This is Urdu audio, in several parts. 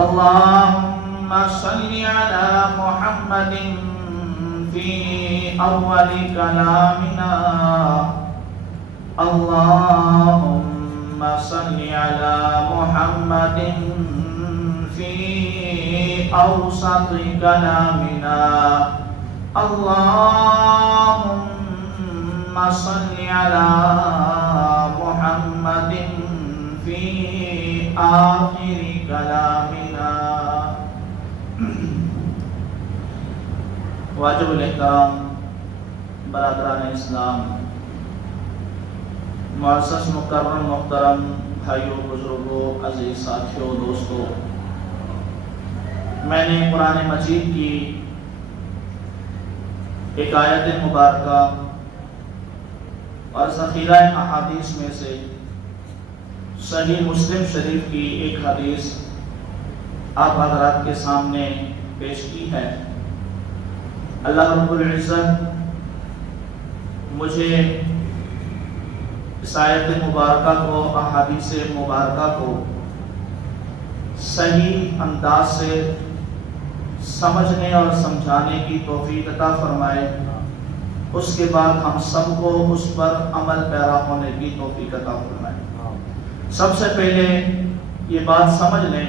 اللهم صل على محمد في أول كلامنا اللهم صل على محمد في أوسط كلامنا اللهم صل على محمد في آخر كلامنا. واجب الاحترام برادران اسلام، معزز مکرم محترم بھائیوں، بزرگوں، عزیز ساتھیوں، دوستوں، میں نے قرآن مجید کی ایک آیت مبارکہ اور ذخیرہ احادیث میں سے صحیح مسلم شریف کی ایک حدیث آپ حضرات کے سامنے پیش کی ہے. اللہ رب العزت مجھے اس آیت مبارکہ کو، احادیث مبارکہ کو صحیح انداز سے سمجھنے اور سمجھانے کی توفیق عطا فرمائے. اس کے بعد ہم سب کو اس پر عمل پیرا ہونے کی توفیق عطا فرمائے. سب سے پہلے یہ بات سمجھ لیں،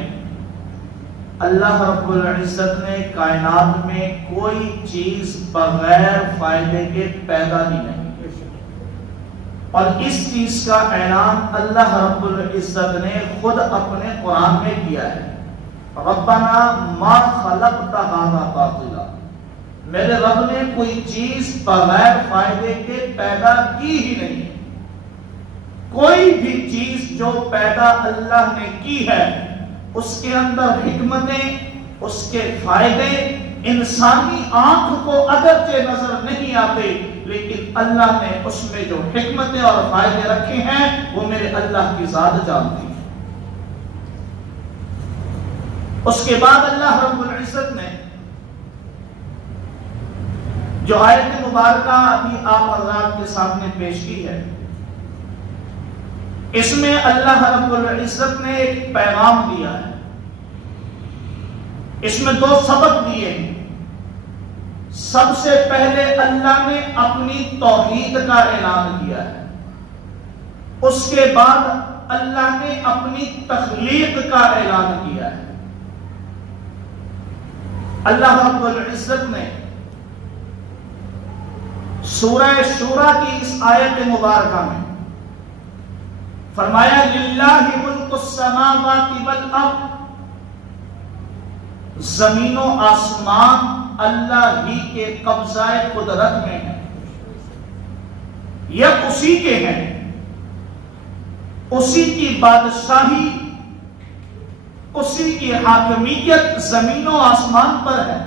اللہ رب العزت نے کائنات میں کوئی چیز بغیر فائدے کے پیدا ہی نہیں، اور اس چیز کا اعلان اللہ رب العزت نے خود اپنے قرآن میں کیا ہے. ربنا ما خلقت هذا باطلا، میرے رب نے کوئی چیز بغیر فائدے کے پیدا کی ہی نہیں. کوئی بھی چیز جو پیدا اللہ نے کی ہے اس کے اندر حکمتیں، اس کے فائدے انسانی آنکھ کو اگرچہ نظر نہیں آتے، لیکن اللہ نے اس میں جو حکمتیں اور فائدے رکھے ہیں وہ میرے اللہ کی ذات جانتی ہے. اس کے بعد اللہ رب العزت نے جو آیت مبارکہ ابھی آپ حضرات کے سامنے پیش کی ہے، اس میں اللہ رب العزت نے ایک پیغام دیا ہے. اس میں دو سبق دیے ہیں. سب سے پہلے اللہ نے اپنی توحید کا اعلان کیا ہے، اس کے بعد اللہ نے اپنی تخلیق کا اعلان کیا ہے. اللہ رب العزت نے سورہ شورى کی اس آیت مبارکہ میں فرمایا للہ ملک السماوات والارض، زمین و آسمان اللہ ہی کے قبضہ قدرت میں ہیں، یہ اسی کے ہیں، اسی کی بادشاہی، اسی کی حاکمیت زمین و آسمان پر ہے.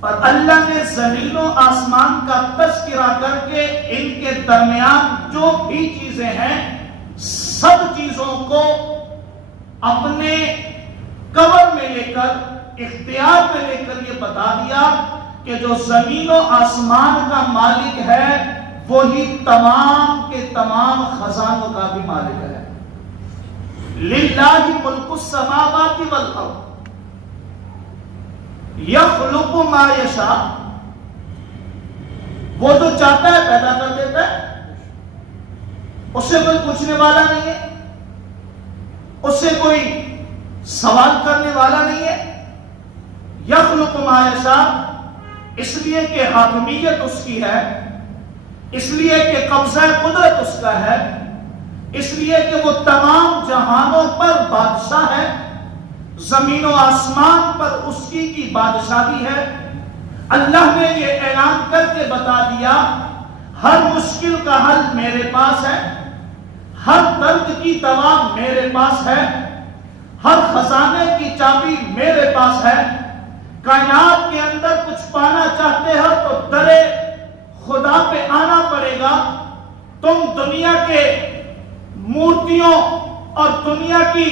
اور اللہ نے زمین و آسمان کا تذکرہ کر کے ان کے درمیان جو بھی چیزیں ہیں سب چیزوں کو اپنے کور میں لے کر، اختیار میں لے کر یہ بتا دیا کہ جو زمین و آسمان کا مالک ہے وہی تمام کے تمام خزانوں کا بھی مالک ہے. للہ ملک السماوات والارض یخلق ما یشاء، وہ جو چاہتا ہے پیدا کر دیتا ہے، اس سے کوئی پوچھنے والا نہیں ہے، اس سے کوئی سوال کرنے والا نہیں ہے. یخلق ما یشاء، اس لیے کہ حاکمیت اس کی ہے، اس لیے کہ قبضہ قدرت اس کا ہے، اس لیے کہ وہ تمام جہانوں پر بادشاہ ہے، زمین و آسمان پر اس کی بادشاہی ہے. اللہ نے یہ اعلان کر کے بتا دیا ہر مشکل کا حل میرے پاس ہے، ہر درد کی دوا میرے پاس ہے، ہر خزانے کی چابی میرے پاس ہے. کائنات کے اندر کچھ پانا چاہتے ہو تو درے خدا پہ آنا پڑے گا. تم دنیا کے مورتیوں اور دنیا کی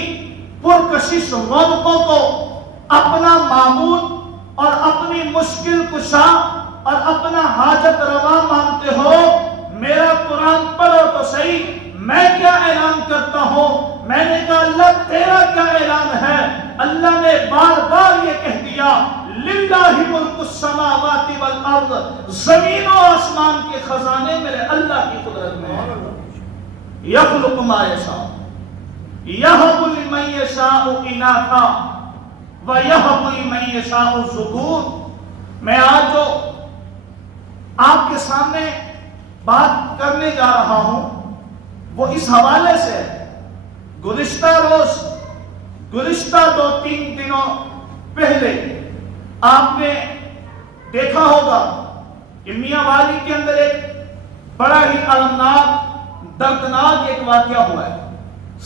پرکشش رونقوں کو اپنا معبود اور اپنی مشکل کشا اور اپنا حاجت روا مانتے ہو. میرا قرآن پڑھو تو صحیح، میں کیا اعلان کرتا ہوں. میں نے کہا اللہ تیرا کیا اعلان ہے؟ اللہ نے بار بار یہ کہہ دیا للہ ملک السماوات والارض، زمین و آسمان کے خزانے میرے اللہ کی قدرت میں ہیں۔ یخلق ما یشاء یہب لمن یشاء اناثا ویہب لمن یشاء الذکور۔ میں آج جو آپ کے سامنے بات کرنے جا رہا ہوں وہ اس حوالے سے گزشتہ روز، گزشتہ 2-3 دنوں پہلے آپ نے دیکھا ہوگا کہ میاں والی کے اندر ایک بڑا ہی المناک دردناک ایک واقعہ ہوا ہے۔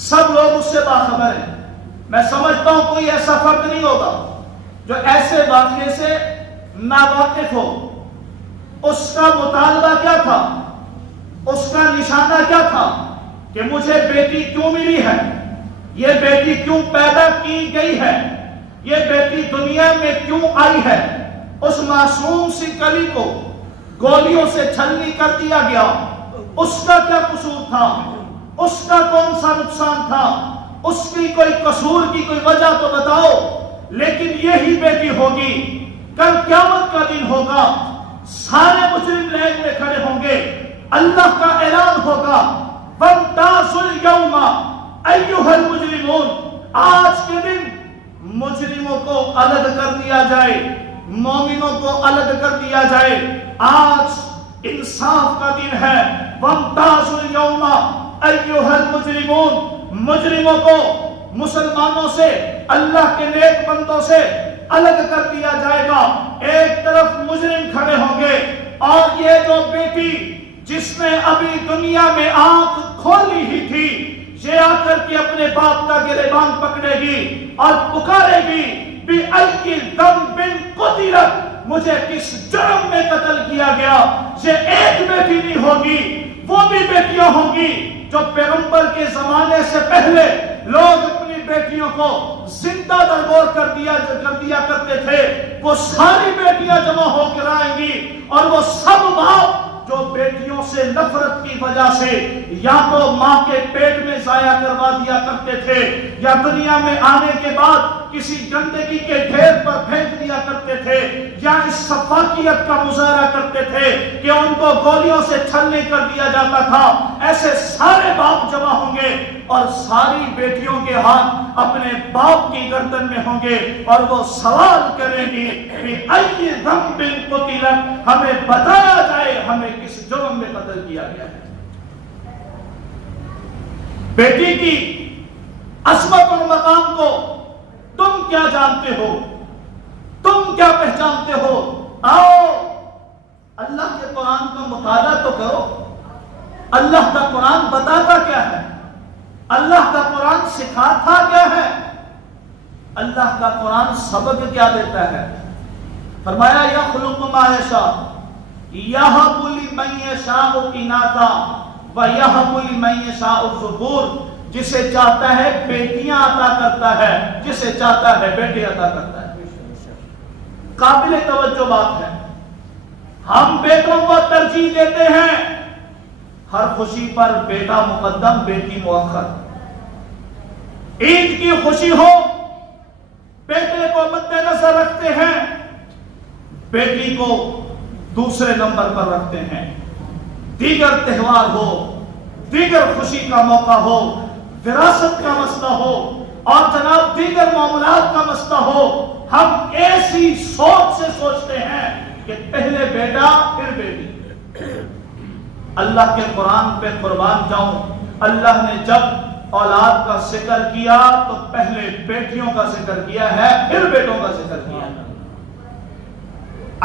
سب لوگ اس سے باخبر ہیں۔ میں سمجھتا ہوں کوئی ایسا فرد نہیں ہوگا جو ایسے واقعے سے ناواقف ہو۔ اس کا مطالبہ کیا تھا، اس کا نشانہ کیا تھا کہ مجھے بیٹی کیوں ملی ہے، یہ بیٹی کیوں پیدا کی گئی ہے، یہ بیٹی دنیا میں کیوں آئی ہے۔ اس معصوم سی کلی کو گولیوں سے چھلنی کر دیا گیا، اس کا کیا قصور تھا، اس کا کون سا نقصان تھا، اس کی کوئی قصور کی کوئی وجہ تو بتاؤ۔ لیکن یہی بیٹی ہوگی، کل قیامت کا دن ہوگا، سارے مجرم لین میں کھڑے ہوں گے، اللہ کا اعلان ہوگا وَامْتَازُوا الْيَوْمَ أَيُّهَا الْمُجْرِمُونَ۔ آج کے دن مجرموں کو الگ کر دیا جائے، مومنوں کو الگ کر دیا جائے۔ آج انصاف کا دن ہے۔ وَامْتَازُوا الْيَوْمَ أَيُّهَا الْمُجْرِمُونَ۔ مجرموں کو مسلمانوں سے، اللہ کے نیک بندوں سے الگ کر دیا جائے گا۔ ایک طرف مجرم کھڑے ہوں گے اور یہ جو بیٹی جس نے ابھی دنیا میں آنکھ کھولی ہی تھی، یہ آ کر کے اپنے باپ کا گریبان پکڑے گی اور پکارے گی بِأَيِّ ذَنبٍ قُتِلَتْ، مجھے کس جرم میں قتل کیا گیا۔ یہ ایک بیٹی نہیں ہوگی، وہ بھی بیٹیاں ہوں گی جو پیغمبر کے زمانے سے پہلے لوگ اپنی بیٹیوں کو زندہ درگور کر دیا کرتے تھے، وہ ساری بیٹیاں جمع ہو کر آئیں گی اور وہ سب باپ جو بیٹیوں سے نفرت کی وجہ سے یا تو ماں کے پیٹ میں ضائع کروا دیا کرتے تھے یا دنیا میں آنے کے بعد کسی گندگی کے ڈھیر پر پھینک دیا کرتے تھے یا اس سفاکیت کا مظاہرہ کرتے تھے کہ ان کو گولیوں سے چھلنی کر دیا جاتا تھا، ایسے سارے باپ جمع ہوں گے اور ساری بیٹیوں کے ہاتھ اپنے باپ کی گردن میں ہوں گے اور وہ سوال کریں گی کہ اَيِّ ذَنبٍ قُتِلَتْ، ہمیں بتایا جائے ہمیں کس جرم میں قتل کیا گیا ہے۔ بیٹی کی عظمت اور مقام کو تم کیا جانتے ہو، تم کیا پہچانتے ہو؟ آؤ اللہ کے قرآن کا مطالعہ تو کرو۔ اللہ کا قرآن بتاتا کیا ہے، اللہ کا قرآن سکھاتا کیا ہے، اللہ کا قرآن سبق کیا دیتا ہے۔ فرمایا یخلق ما یشاء یہب لمن یشاء اناثا ویہب لمن یشاء الذکور، جسے چاہتا ہے بیٹیاں عطا کرتا ہے، جسے چاہتا ہے بیٹے عطا کرتا ہے۔ قابل توجہ بات ہے، ہم بیٹوں کو ترجیح دیتے ہیں، ہر خوشی پر بیٹا مقدم بیٹی مؤخر۔ عید کی خوشی ہو بیٹے کو مد نظر رکھتے ہیں، بیٹی کو دوسرے نمبر پر رکھتے ہیں۔ دیگر تہوار ہو، دیگر خوشی کا موقع ہو، وراثت کا مسئلہ ہو اور جناب دیگر معاملات کا مسئلہ ہو، ہم ایسی سوچ سے سوچتے ہیں کہ پہلے بیٹا پھر بیٹی۔ اللہ کے قرآن پہ قربان جاؤں، اللہ نے جب اولاد کا ذکر کیا تو پہلے بیٹیوں کا ذکر کیا ہے، پھر بیٹوں کا ذکر کیا ہے۔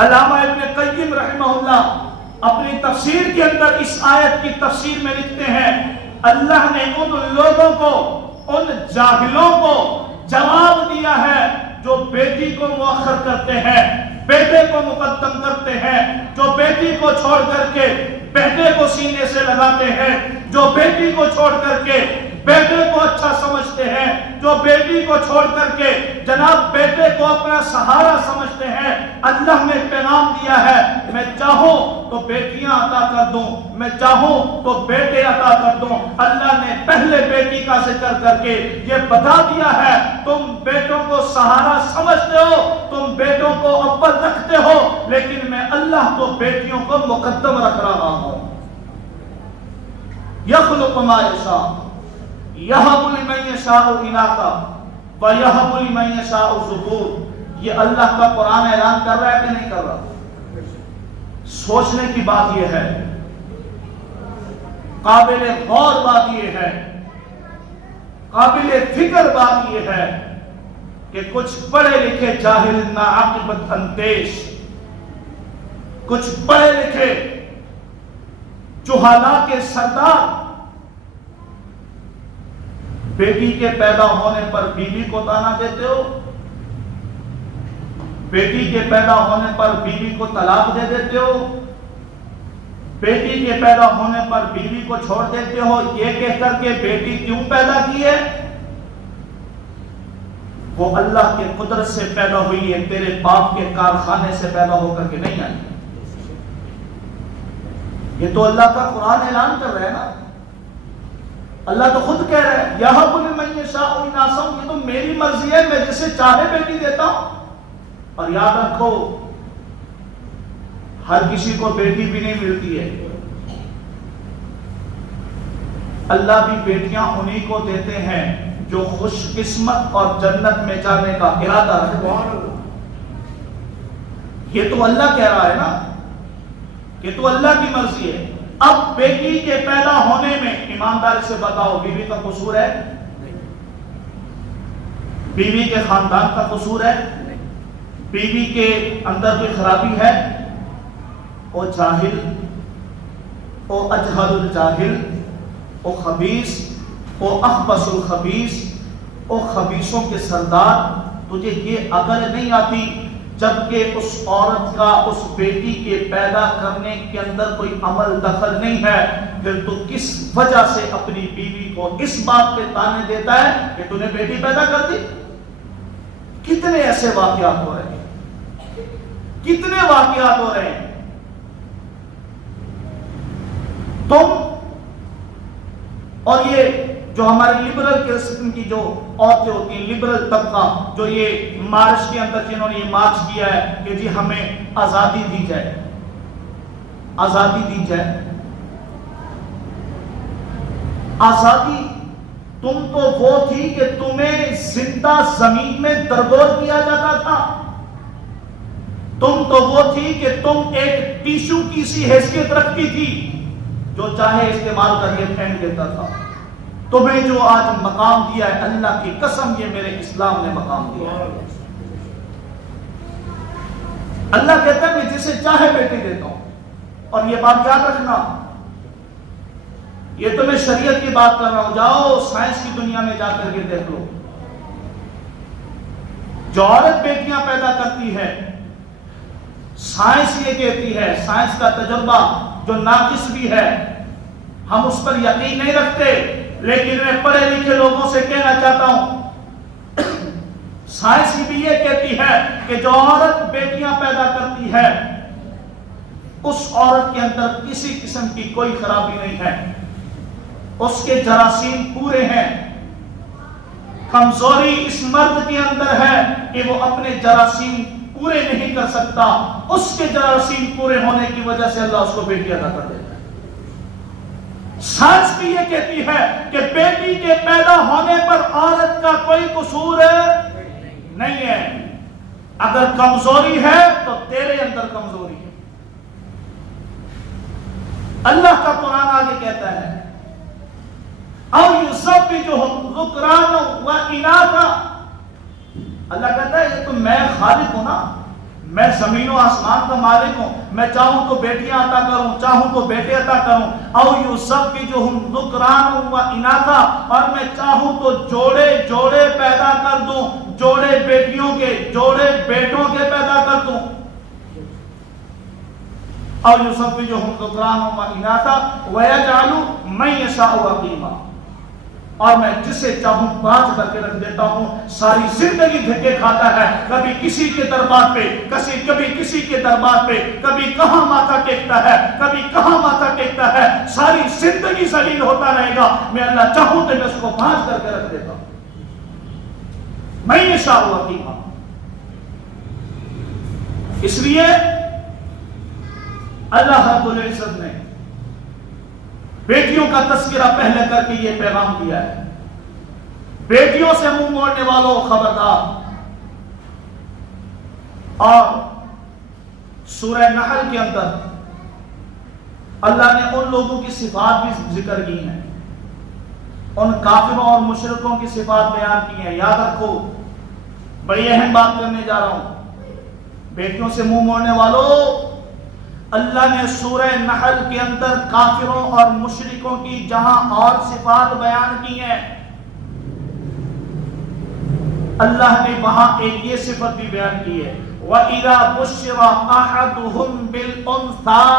علامہ ابن قیم رحمہ اللہ اپنی تفسیر کے اندر اس آیت کی تفسیر میں لکھتے ہیں، اللہ نے ان لوگوں کو، ان جاہلوں کو جواب دیا ہے جو بیٹی کو مؤخر کرتے ہیں، بیٹے کو مقدم کرتے ہیں، جو بیٹی کو چھوڑ کر کے بیٹے کو سینے سے لگاتے ہیں، جو بیٹی کو چھوڑ کر کے بیٹے کو اچھا سمجھتے ہیں، جو جو بیٹی کو چھوڑ کر کے جناب بیٹے کو اپنا سہارا سمجھتے ہیں، اللہ نے پیغام دیا ہے میں چاہوں تو بیٹیاں عطا کر دوں، میں چاہوں تو بیٹے عطا کر دوں۔ اللہ نے پہلے بیٹی کا ذکر کر کے یہ بتا دیا ہے تم بیٹوں کو سہارا سمجھتے ہو، تم بیٹوں کو اول رکھتے ہو، لیکن میں اللہ تو بیٹیوں کو مقدم رکھ رہا ہوں۔ یخلق ما یشاء یہب لمن یشاء اناثا ویہب لمن یشاء الذکور۔ یہ اللہ کا قرآن اعلان کر رہا ہے کہ نہیں کر رہا؟ سوچنے کی بات یہ ہے، قابل غور بات یہ ہے، قابل فکر بات یہ ہے کہ کچھ پڑھے لکھے جاہل ناعاقبت اندیش، کچھ پڑھے لکھے جہالا کے سردار بیٹی کے پیدا ہونے پر بیوی کو طعنہ دیتے ہو، بیٹی کے پیدا ہونے پر بیوی کو طلاق دے دیتے ہو، بیٹی کے پیدا ہونے پر بیوی کو چھوڑ دیتے ہو یہ کہہ کر کے بیٹی کیوں پیدا کی ہے؟ وہ اللہ کے قدرت سے پیدا ہوئی ہے، تیرے باپ کے کارخانے سے پیدا ہو کر کے نہیں آئی۔ یہ تو اللہ کا قرآن اعلان کر رہا ہے نا، اللہ تو خود کہہ رہا ہے یہب لمن یشاء اناثا، یہ تو میری مرضی ہے، میں جسے چاہے بیٹی دیتا ہوں۔ اور یاد رکھو ہر کسی کو بیٹی بھی نہیں ملتی ہے، اللہ بھی بیٹیاں انہی کو دیتے ہیں جو خوش قسمت اور جنت میں جانے کا ارادہ رکھتے ہیں۔ یہ تو اللہ کہہ رہا ہے نا، یہ تو اللہ کی مرضی ہے۔ اب بیٹی کے پیدا ہونے میں ایمانداری سے بتاؤ بیوی کا قصور ہے؟ بیوی کے خاندان کا قصور ہے؟ بیوی کے اندر کوئی خرابی ہے؟ او جاہل، او اجہل الجاہل، او خبیث، او اخبث الخبیث، او خبیثوں کے سردار، تجھے یہ عقل نہیں آتی جبکہ اس عورت کا اس بیٹی کے پیدا کرنے کے اندر کوئی عمل دخل نہیں ہے، پھر تو کس وجہ سے اپنی بیوی کو اس بات پہ طعنے دیتا ہے کہ تو نے بیٹی پیدا کر دی؟ کتنے ایسے واقعات ہو رہے ہیں، کتنے واقعات ہو رہے ہیں۔ تم اور یہ جو ہمارے لبرل قسم کی جو عورتیں ہوتی ہیں، لبرل طبقہ جو یہ مارچ کے اندر جنہوں نے یہ مارچ کیا ہے کہ جی ہمیں آزادی دی جائے، آزادی دی جائے، آزادی تم تو وہ تھی کہ تمہیں زندہ زمین میں درگور کیا جاتا تھا، تم تو وہ تھی کہ تم ایک ٹیشو کی سی حیثیت رکھتی تھی جو چاہے استعمال کر کے پھینک دیتا تھا۔ تمہیں جو آج مقام دیا ہے اللہ کی قسم یہ میرے اسلام نے مقام دیا ہے۔ اللہ کہتا ہے میں جسے چاہے بیٹی دیتا ہوں، اور یہ بات یاد رکھنا، یہ تو میں شریعت کی بات کر رہا ہوں، جاؤ سائنس کی دنیا میں جا کر کے دیکھ لو، جو عورت بیٹیاں پیدا کرتی ہے سائنس یہ کہتی ہے، سائنس کا تجربہ جو ناقص بھی ہے ہم اس پر یقین نہیں رکھتے، لیکن میں پڑھے لکھے لوگوں سے کہنا چاہتا ہوں سائنس بھی یہ کہتی ہے کہ جو عورت بیٹیاں پیدا کرتی ہے اس عورت کے اندر کسی قسم کی کوئی خرابی نہیں ہے، اس کے جراثیم پورے ہیں۔ کمزوری اس مرد کے اندر ہے کہ وہ اپنے جراثیم پورے نہیں کر سکتا، اس کے جراثیم پورے ہونے کی وجہ سے اللہ اس کو بیٹی عطا کر دیتا ہے۔ سائنس بھی یہ کہتی ہے کہ بیٹی کے پیدا ہونے پر عورت کا کوئی قصور نہیں ہے، اگر کمزوری ہے تو تیرے اندر کمزوری ہے۔ اللہ کا قرآن آگے کہتا ہے اور یُزَوِّجُهُمْ ذُکْرَانًا وَإِنَاثًا، اللہ کہتا ہے یہ تو میں خالق ہوں نا، میں زمین و آسمان کا مالک ہوں، میں چاہوں تو بیٹیاں عطا کروں، چاہوں تو بیٹے عطا کروں، او یُزَوِّجُهُمْ ذُکْرَانًا وَإِنَاثًا، اور میں چاہوں تو جوڑے جوڑے پیدا کر دوں، جوڑے بیٹیوں کے جوڑے بیٹوں کے پیدا کر دوں، او یُزَوِّجُهُمْ ذُکْرَانًا وَإِنَاثًا وَيَجْعَلُ مَن یَشَاءُ عَقِیمًا، اور میں جسے چاہوں باز کر کے رکھ دیتا ہوں. ساری زندگی دھکے کھاتا ہے, کبھی کسی کے دربار پہ, کبھی کسی کے دربار پہ, کبھی کہاں ماتھا ٹیکتا ہے, کبھی کہاں ماتھا ٹیکتا ہے, ساری زندگی ذلیل ہوتا رہے گا. میں اللہ چاہوں تو میں اس کو باز کر کے رکھ دیتا ہوں. میں یہ شاہ حکیم ہوں. اس لیے اللہ رب العزت نے بیٹیوں کا تذکرہ پہلے کر کے یہ پیغام دیا ہے, بیٹیوں سے منہ موڑنے والوں خبردار. اور سورہ نحل کے اندر اللہ نے ان لوگوں کی صفات بھی ذکر کی ہیں, ان کافروں اور مشرکوں کی صفات بیان کی ہیں. یاد رکھو, بڑی اہم بات کرنے جا رہا ہوں. بیٹیوں سے منہ موڑنے والوں, اللہ نے سورہ نحل کے اندر کافروں اور مشرکوں کی جہاں اور صفات بیان کی ہیں, اللہ نے وہاں ایک یہ صفت بھی بیان کی ہے, وَإِذَا بُشِّرَ أَحَدُهُمْ بِالْأُنْثَىٰ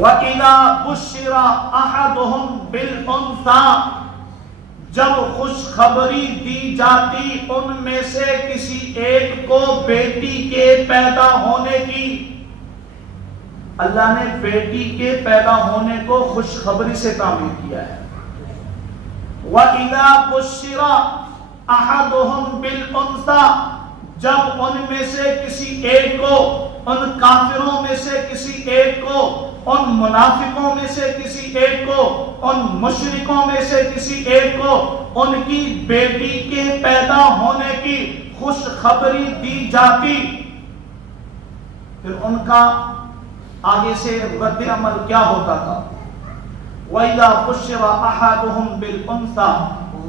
وَإِذَا بُشِّرَ أَحَدُهُمْ بِالْأُنْثَىٰ جب خوشخبری دی جاتی ان میں سے کسی ایک کو بیٹی کے پیدا ہونے کی. اللہ نے بیٹی کے پیدا ہونے کو خوشخبری سے تعبیر کیا ہے. وَإِذَا بُشِّرَ أَحَدُهُمْ بِالْأُنْثَىٰ جب ان میں سے کسی ایک کو, ان کافروں میں سے کسی ایک کو, ان منافقوں میں سے کسی ایک کو, ان مشرکوں میں سے کسی ایک کو ان کی بیٹی کے پیدا ہونے کی خوشخبری دی جاتی, پھر ان کا آگے سے رد عمل کیا ہوتا تھا؟ وَإِذَا بُشِّرَ أَحَدُهُمْ بِالْأُنْثَىٰ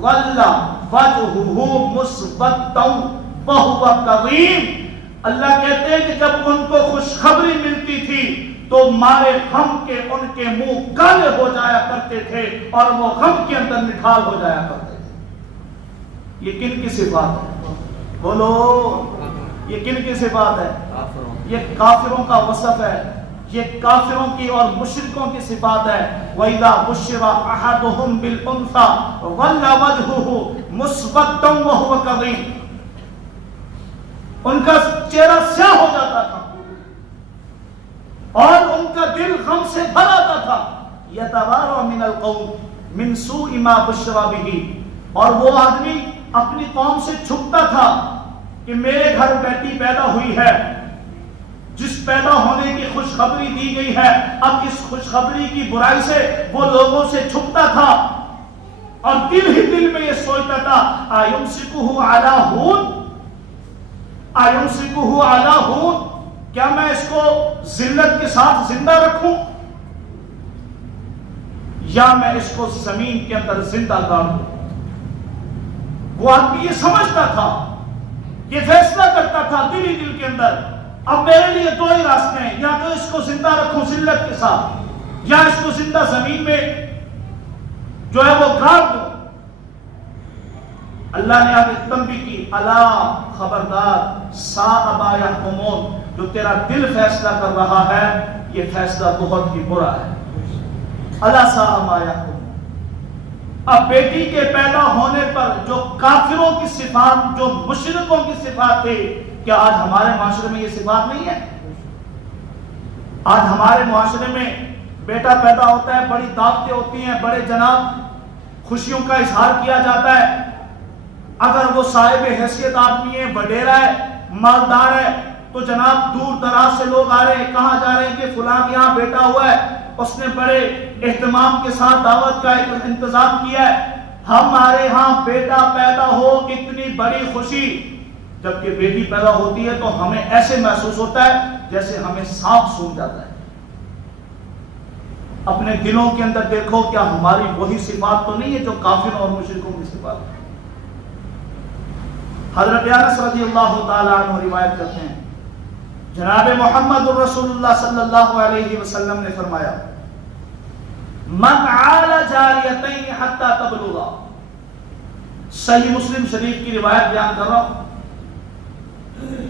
ظَلَّ وَجْهُهُ مُسْوَدًّا وَهُوَ كَظِيمٌ. اللہ کہتے ہیں کہ جب ان کو خوشخبری ملتی تھی تو مارے غم کے ان کے منہ کالے ہو جایا کرتے تھے اور وہ غم کے اندر نٹھال ہو جایا کرتے تھے. یہ کن کی صفات ہے؟ بولو, یہ کن کی صفات ہے؟ یہ کافروں کا وصف ہے, یہ کافروں کی اور مشرکوں کی صفات ہے. وَإِذَا بُشِّرَ أَحَدُهُمْ بِالْأُنْثَىٰ ظَلَّ وَجْهُهُ مُسْوَدًّا وَهُوَ كَظِيمٌ. ان کا چہرہ سیاہ ہو جاتا تھا اور ان کا دل غم سے بھر آتا تھا. يَتَوَارَىٰ مِنَ الْقَوْمِ مِنْ سُوءِ مَا بُشِّرَ بِهِ. اور وہ آدمی اپنی قوم سے چھپتا تھا کہ میرے گھر بیٹی پیدا ہوئی ہے, جس پیدا ہونے کی خوشخبری دی گئی ہے. اب اس خوشخبری کی برائی سے وہ لوگوں سے چھپتا تھا اور دل ہی دل میں یہ سوچتا تھا, أَيُمْسِكُهُ عَلَىٰ هُونٍ أَيُمْسِكُهُ عَلَىٰ هُونٍ, کیا میں اس کو ذلت کے ساتھ زندہ رکھوں یا میں اس کو زمین کے اندر زندہ گاڑ دوں. وہ آدمی یہ سمجھتا تھا, یہ فیصلہ کرتا تھا دل ہی دل کے اندر, اب میرے لیے دو ہی راستے ہیں, یا تو اس کو زندہ رکھوں ذلت کے ساتھ یا اس کو زندہ زمین میں جو ہے وہ گاڑ دوں. اللہ نے آگے تنبیہ کی, الا خبردار, ساء ما یحکمون, جو تیرا دل فیصلہ کر رہا ہے یہ فیصلہ بہت ہی برا ہے. الا ساء ما یحکمون. اب بیٹی کے پیدا ہونے پر جو کافروں کی صفات, جو مشرکوں کی صفات تھی, کیا آج ہمارے معاشرے میں یہ صفات نہیں ہے؟ آج ہمارے معاشرے میں بیٹا پیدا ہوتا ہے, بڑی دعوتیں ہوتی ہیں, بڑے جناب خوشیوں کا اظہار کیا جاتا ہے. اگر وہ صاحب حیثیت آدمی ہے, وڈیرا ہے, مالدار ہے, تو جناب دور دراز سے لوگ آ رہے ہیں. کہاں جا رہے ہیں کہ فلاں کے یہاں بیٹا ہوا ہے, اس نے بڑے اہتمام کے ساتھ دعوت کا انتظام کیا ہے, ہمارے ہاں بیٹا پیدا ہو اتنی بڑی خوشی. جبکہ بیٹی پیدا ہوتی ہے تو ہمیں ایسے محسوس ہوتا ہے جیسے ہمیں سانپ سونگ جاتا ہے. اپنے دلوں کے اندر دیکھو, کیا ہماری وہی صفات تو نہیں ہے جو کافروں اور مشرکوں کی صفات ہے؟ حضرت انس رضی اللہ تعالی عنہ روایت کرتے ہیں, جناب محمد الرسول اللہ صلی اللہ علیہ وسلم نے فرمایا, من عال جاریتین حتی تبلغا. صحیح مسلم شریف کی روایت بیان کر رہا ہوں,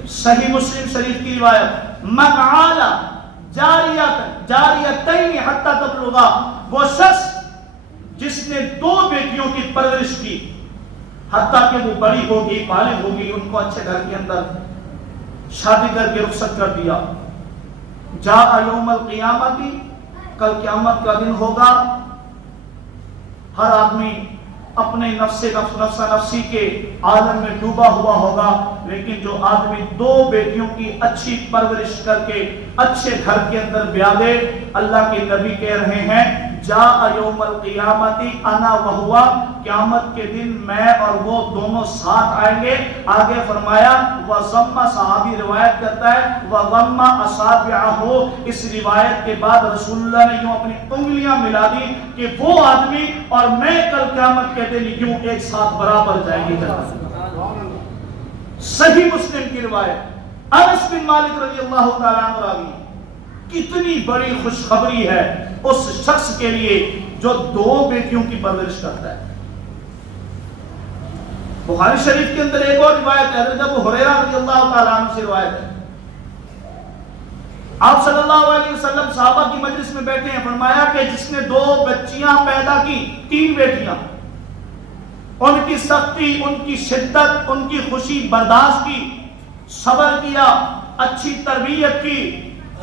صحیح مسلم شریف کی روایت, من عال جاریتین حتی تبلغا, وہ شخص جس نے 2 بیٹیوں کی پرورش کی، حتیٰ کہ وہ بڑی ہوگی، بالغ ہوگی، ان کو اچھے گھر کے اندر شادی کر کے رخصت کر دیا. جاء یوم القیامت، کل قیامت کا دن ہوگا، ہر آدمی اپنے نفس نفسی کے عالم میں ڈوبا ہوا ہوگا، لیکن جو آدمی 2 بیٹیوں کی اچھی پرورش کر کے اچھے گھر کے اندر بیاہ دے، اللہ کے نبی کہہ رہے ہیں جاء یوم القیامت انا وہوا، قیامت کے دن میں اور وہ دونوں ساتھ آئیں گے. آگے فرمایا وَضَمَّ، صحابی روایت کرتا ہے وَضَمَّ أَصَابِعَهُ، اس روایت کے بعد رسول اللہ نے یوں اپنی انگلیاں ملا دی کہ وہ آدمی اور میں کل قیامت کے دن یوں ایک ساتھ برابر جائیں گے. صحیح مسلم کی روایت، انس بن مالک رضی اللہ تعالیٰ عنہ راوی. کتنی بڑی خوشخبری ہے اس شخص کے لیے جو 2 بیٹیوں کی پرورش کرتا ہے. بخاری شریف کے اندر ایک اور روایت ہے، حضرت ابو ہریرہ رضی اللہ تعالیٰ عنہ سے روایت ہے. آپ صلی اللہ علیہ وسلم صحابہ کی مجلس میں بیٹھے ہیں، فرمایا کہ جس نے 2 بچیاں پیدا کی، 3 بیٹیاں، ان کی سختی، ان کی شدت، ان کی خوشی برداشت کی، صبر کیا، اچھی تربیت کی،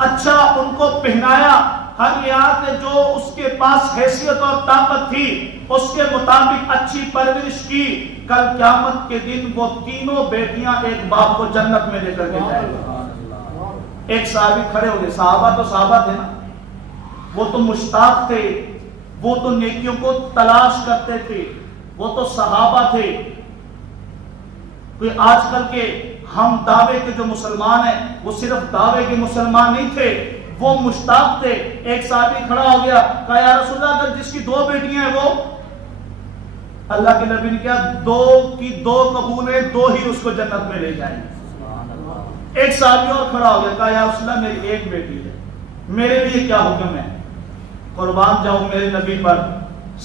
اچھا ان کو پہنایا، ہر لحاظ سے جو اس کے پاس حیثیت اور طاقت تھی اس کے مطابق اچھی پرورش کی. کل قیامت کے دن وہ 3 بیٹیاں ایک باپ کو جنت میں لے کر کے جائیں گے. ایک صحابی کھڑے ہو گئے، صحابہ تو صحابہ تھے نا، وہ تو مشتاق تھے، وہ تو نیکیوں کو تلاش کرتے تھے، وہ تو صحابہ تھے. کوئی آج کل کے ہم دعوے کے جو مسلمان ہیں وہ صرف دعوے کے مسلمان نہیں تھے، وہ مشتاق تھے. ایک صحابی کھڑا ہو گیا، کہا یا رسول اللہ اگر جس کی 2 بیٹیاں ہیں وہ، اللہ کے نبی نے کہا 2 کی 2 قبول ہے، 2 ہی اس کو جنت میں لے جائیں گے. ایک صحابی اور کھڑا ہو گیا، کہا یا رسول اللہ میری 1 بیٹی ہے، میرے لیے کیا حکم ہے؟ قربان جاؤں میرے نبی پر.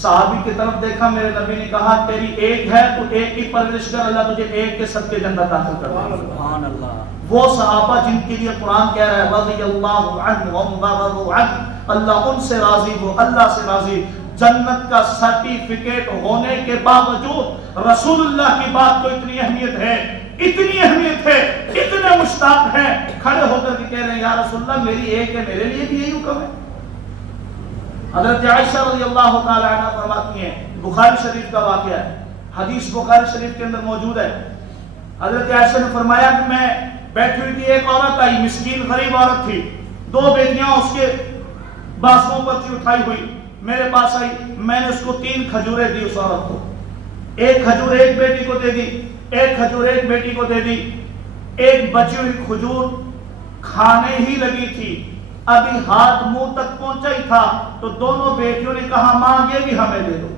صحابی کی طرف دیکھا، میرے نبی نے کہا تیری 1 ہے تو 1 کی پرورش کر، اللہ تجھے 1 کے صدقے جنت داخل کر دے. سبحان اللہ. وہ صحابہ جن کے لیے قرآن کہہ رہا ہے رضی اللہ عنہم ورضوا عنہ، اللہ ان سے راضی، وہ اللہ سے راضی. جنت کا سرٹیفکیٹ ہونے کے باوجود رسول اللہ کی بات کو اتنی اہمیت ہے، اتنی اہمیت ہے، اتنے مشتاق ہیں، کھڑے ہو کر کے کہہ رہے ہیں یا رسول اللہ میری 1 ہے، میرے لیے بھی یہی حکم ہے. حضرت عائشہ رضی اللہ تعالی عنہ فرماتی ہیں، بخاری شریف کا واقعہ ہے، حدیث بخاری شریف کے اندر موجود ہے. حضرت عائشہ نے فرمایا کہ میں بیٹھی ہوئی تھی، ایک عورت آئی، مسکین غریب عورت تھی، 2 بیٹیاں اس کے بازوؤں پر تھی اٹھائی ہوئی، میرے پاس آئی، میں نے اس کو 3 کھجوریں دی اس عورت کو. 1 کھجور 1 بیٹی کو دے دی، 1 کھجور 1 بیٹی کو دے دی. ایک بچی ہوئی کھجور کھانے ہی لگی تھی، ابھی ہاتھ منہ تک پہنچا ہی تھا تو دونوں بیٹیوں نے کہا ماں یہ بھی ہمیں دے دو.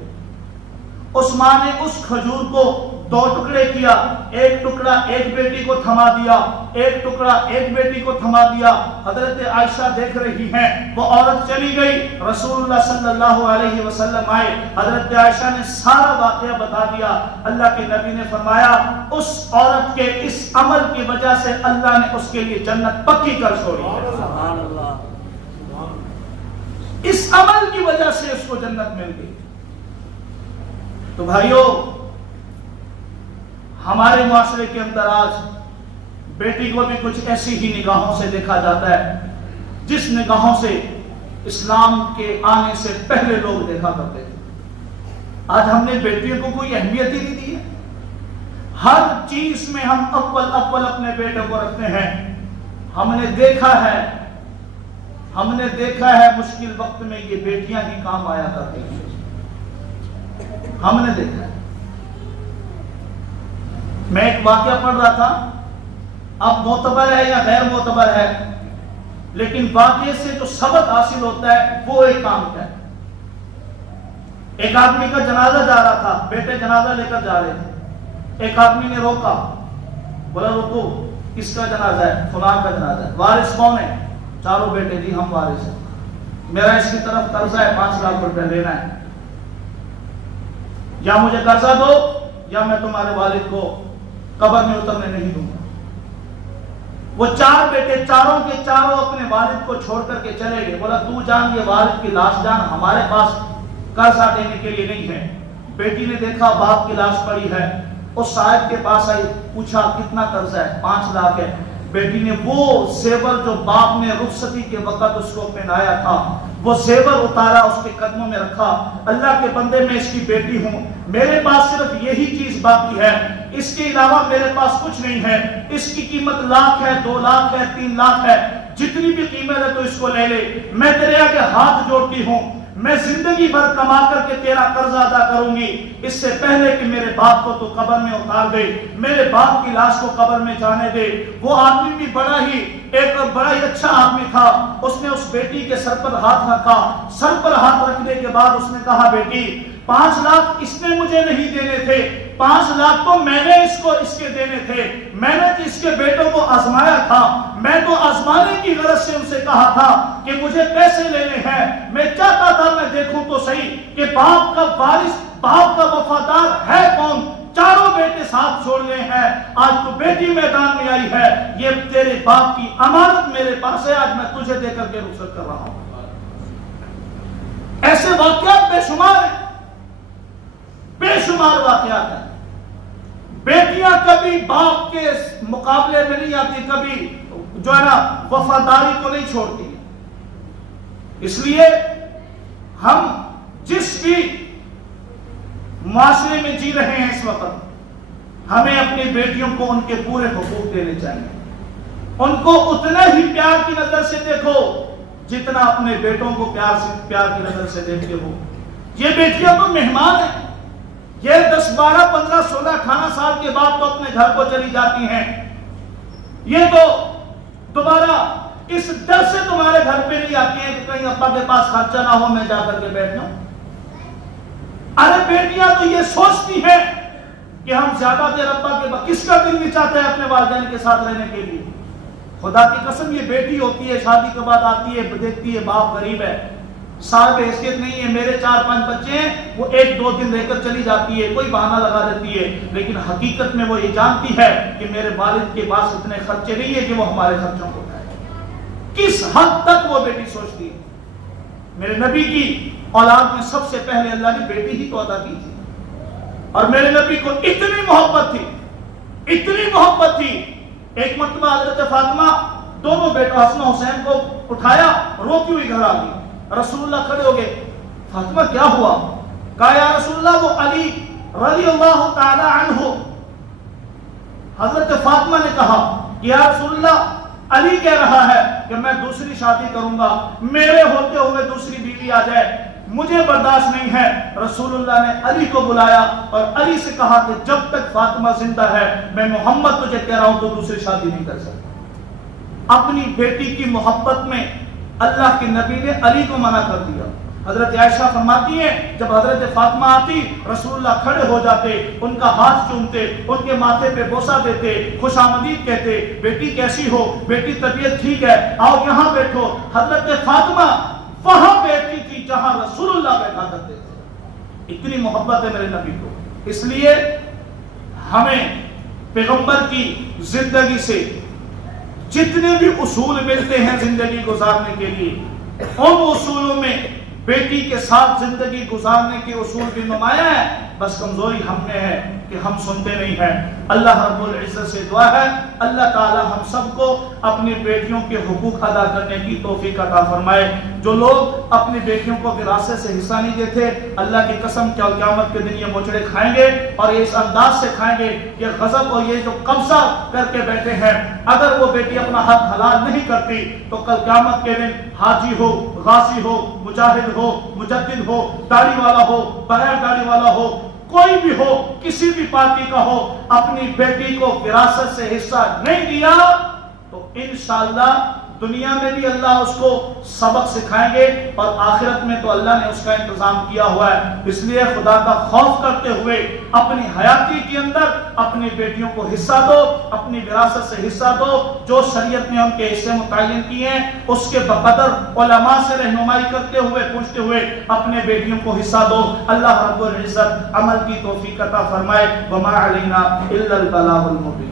اس ماں نے اس کھجور کو 2 ٹکڑے کیا، 1 ٹکڑا 1 بیٹی کو تھما دیا، 1 ٹکڑا 1 بیٹی کو تھما دیا. حضرت عائشہ دیکھ رہی ہیں، وہ عورت چلی گئی، رسول اللہ صلی اللہ علیہ وسلم آئے، حضرت عائشہ نے سارا واقعہ بتا دیا. اللہ کے نبی نے فرمایا اس عورت کے اس عمل کی وجہ سے اللہ نے اس کے لیے جنت پکی کر چھوڑی. سبحان اللہ. اس عمل کی وجہ سے اس کو جنت مل گئی. تو بھائیو، ہمارے معاشرے کے اندر آج بیٹی کو بھی کچھ ایسی ہی نگاہوں سے دیکھا جاتا ہے جس نگاہوں سے اسلام کے آنے سے پہلے لوگ دیکھا کرتے تھے. آج ہم نے بیٹیوں کو کوئی اہمیت ہی نہیں دی ہے. ہر چیز میں ہم اول اپنے بیٹے کو رکھتے ہیں. ہم نے دیکھا ہے مشکل وقت میں یہ بیٹیاں ہی کام آیا کرتی ہیں. ہم نے دیکھا ہے. میں ایک واقعہ پڑھ رہا تھا، اب معتبر ہے یا غیر معتبر ہے، لیکن واقعے سے جو سبق حاصل ہوتا ہے وہ ایک کام کا ہے. ایک آدمی کا جنازہ جا رہا تھا، بیٹے جنازہ لے کر جا رہے تھے. ایک آدمی نے روکا، بولا رکو، کس کا جنازہ ہے؟ فلاں کا جنازہ ہے. وارث کون ہے؟ 4 بیٹے. جی ہم وارث ہیں، میرا اس کی طرف قرضہ ہے 5 لاکھ روپے لینا ہے، یا مجھے قرضہ دو یا میں تمہارے والد کو قبر میں اترنے نہیں دوں گا. وہ 4 بیٹے چاروں کے چاروں اپنے والد کو چھوڑ کر کے چلے گئے. بولا تو جان یہ والد کی لاش جان، ہمارے پاس قرضہ دینے کے لیے نہیں ہے۔ بیٹی نے دیکھا باپ کی لاش پڑی ہے، اس صاحب کے پاس آئی، پوچھا کتنا قرضہ ہے؟ 5 لاکھ ہے۔ بیٹی نے وہ زیور جو باپ نے رخصتی کے وقت اس کو پہنایا تھا، وہ زیور اتارا، اس کے قدموں میں رکھا۔ اللہ کے بندے، میں اس کی بیٹی ہوں، میرے پاس صرف یہی چیز باقی ہے، اس کے علاوہ میرے پاس کچھ نہیں ہے، اس کی قیمت لاکھ ہے، 2 لاکھ ہے، 3 لاکھ ہے، جتنی بھی قیمت ہے تو اس کو لے لے، میں تیرے آگے ہاتھ جوڑتی ہوں، میں زندگی بھر کما کر کے تیرا قرض ادا کروں گی، اس سے پہلے کہ میرے باپ کو تو قبر میں اتار دے، میرے باپ کی لاش کو قبر میں جانے دے۔ وہ آدمی بھی بڑا ہی اچھا آدمی تھا، اس نے اس بیٹی کے سر پر ہاتھ رکھا، سر پر ہاتھ رکھنے کے بعد اس نے کہا، بیٹی 5 لاکھ اس نے مجھے نہیں دینے تھے، 5 لاکھ تو میں نے اس کے دینے تھے، میں نے اس کے بیٹوں کو آزمایا تھا، میں تو آزمانے کی غرض سے ان سے کہا تھا کہ مجھے پیسے لینے ہیں، میں چاہتا تھا میں دیکھوں تو صحیح کہ باپ کا وارث، باپ کا وفادار ہے کون۔ چاروں بیٹے ساتھ چھوڑ گئے ہیں، آج تو بیٹی میدان میں آئی ہے، یہ تیرے باپ کی امانت میرے پاس ہے، آج میں تجھے دے کر کے رخصت کر رہا ہوں۔ ایسے واقعات بے شمار ہیں، بے شمار واقعات ہیں۔ بیٹیاں کبھی باپ کے مقابلے میں نہیں آتی، کبھی جو ہے نا وفاداری کو نہیں چھوڑتی۔ اس لیے ہم جس بھی معاشرے میں جی رہے ہیں اس وقت، ہمیں اپنی بیٹیوں کو ان کے پورے حقوق دینے چاہیے، ان کو اتنا ہی پیار کی نظر سے دیکھو جتنا اپنے بیٹوں کو پیار کی نظر سے دیکھتے ہو۔ یہ بیٹیاں تو مہمان ہیں، یہ 10 12 15 16 18 سال کے بعد تو اپنے گھر کو چلی جاتی ہیں، یہ تو دوبارہ اس ڈر سے تمہارے گھر پہ نہیں آتی ہیں کہ کہیں ابا کے پاس خرچہ نہ ہو، میں جا کر کے بیٹھ جاؤں۔ ارے بیٹیاں تو یہ سوچتی ہیں کہ ہم زیادہ دیر ابا کے بعد، کس کا دل نہیں چاہتا ہے اپنے والدین کے ساتھ رہنے کے لیے؟ خدا کی قسم، یہ بیٹی ہوتی ہے، شادی کے بعد آتی ہے، دیکھتی ہے باپ غریب ہے، صاحب حیثیت نہیں ہے، میرے 4 5 بچے ہیں، وہ 1 2 دن رہ کر چلی جاتی ہے، کوئی بہانہ لگا دیتی ہے، لیکن حقیقت میں وہ یہ جانتی ہے کہ میرے والد کے پاس اتنے خرچے نہیں ہے کہ وہ ہمارے خرچوں کو اٹھائے۔ کس حد تک وہ بیٹی سوچتی ہے۔ میرے نبی کی اولاد میں سب سے پہلے اللہ نے بیٹی ہی کو عطا کی تھی، اور میرے نبی کو اتنی محبت تھی، اتنی محبت تھی، ایک مرتبہ حضرت فاطمہ دونوں بیٹوں حسن و حسین کو اٹھایا، روتی ہوئی گھر آ گئی، رسول اللہ کھڑے ہو گئے، فاطمہ کیا ہوا؟ کہا یا رسول اللہ وہ علی رضی اللہ تعالی عنہ۔ حضرت فاطمہ نے کہا کہ یا رسول اللہ علی کہہ رہا ہے کہ میں دوسری شادی کروں گا، میرے ہوتے ہوئے دوسری بیوی آ جائے، مجھے برداشت نہیں ہے۔ رسول اللہ نے علی کو بلایا اور علی سے کہا کہ جب تک فاطمہ زندہ ہے میں محمد تجھے کہہ رہا ہوں تو دوسری شادی نہیں کر سکتا۔ اپنی بیٹی کی محبت میں اللہ کے نبی نے علی کو منع کر دیا۔ حضرت عائشہ فرماتی ہیں جب حضرت فاطمہ آتی رسول اللہ کھڑے ہو جاتے، ان کا ہاتھ چومتے، ان کے ماتھے پہ بوسہ دیتے، خوش آمدید کہتے، بیٹی کیسی ہو، بیٹی طبیعت ٹھیک ہے، آؤ یہاں بیٹھو۔ حضرت فاطمہ وہاں بیٹھتی تھی جہاں رسول اللہ بیٹھا کرتے تھے۔ اتنی محبت ہے میرے نبی کو۔ اس لیے ہمیں پیغمبر کی زندگی سے جتنے بھی اصول ملتے ہیں زندگی گزارنے کے لیے، ان اصولوں میں بیٹی کے ساتھ زندگی گزارنے کے اصول بھی نمایاں ہیں، بس کمزوری ہم میں ہے کہ ہم سنتے نہیں ہیں۔ اللہ رب العزت سے دعا ہے اللہ تعالی ہم سب کو اپنی بیٹیوں کے حقوق ادا کرنے کی توفیق عطا فرمائے۔ جو لوگ اپنی بیٹیوں کو وراثت سے حصہ نہیں دیتے، اللہ کی قسم کیا قیامت کے دن یہ موچڑے کھائیں گے، اور یہ اس انداز سے کھائیں گے کہ غضب اور یہ جو قبضہ کر کے بیٹھے ہیں، اگر وہ بیٹی اپنا حق حلال نہیں کرتی تو کل قیامت کے دن حاجی ہو، غازی ہو، مجاہد ہو، مجدد ہو، داڑھی والا ہو، بغیر داڑھی والا ہو، کوئی بھی ہو، کسی بھی پارٹی کا ہو، اپنی بیٹی کو وراثت سے حصہ نہیں دیا تو انشاءاللہ دنیا میں بھی اللہ اس کو سبق سکھائیں گے، اور آخرت میں تو اللہ نے اس کا انتظام کیا ہوا ہے۔ اس لیے خدا کا خوف کرتے ہوئے اپنی حیاتی کے اندر اپنی بیٹیوں کو حصہ دو، اپنی وراثت سے حصہ دو، جو شریعت نے ان کے حصے متعین کیے ہیں اس کے بقدر علماء سے رہنمائی کرتے ہوئے پوچھتے ہوئے اپنے بیٹیوں کو حصہ دو۔ اللہ رب العزت عمل کی توفیق عطا فرمائے۔ وما علینا الا البلاغ المبین۔